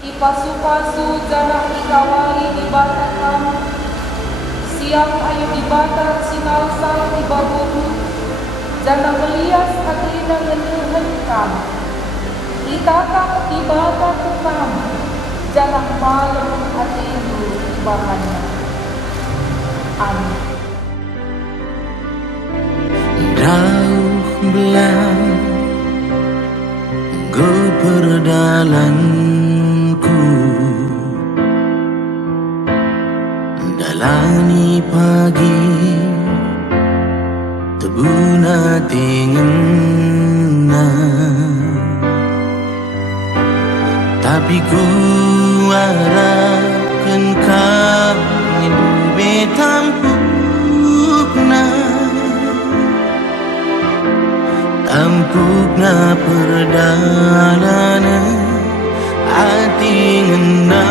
Ipasu-pasu janah ikawali di batakam, siang ayu di batak sinalsal di babubu, janah melias aklina ngenuhenkam, itakam di batak tukam, janah malam atimu di bahannya. Amin. Jauh belah go perdalanku, dalani pagi tebuna tingena, tapi ku harapkan kau lebih tampukna perdalanan hati ngena.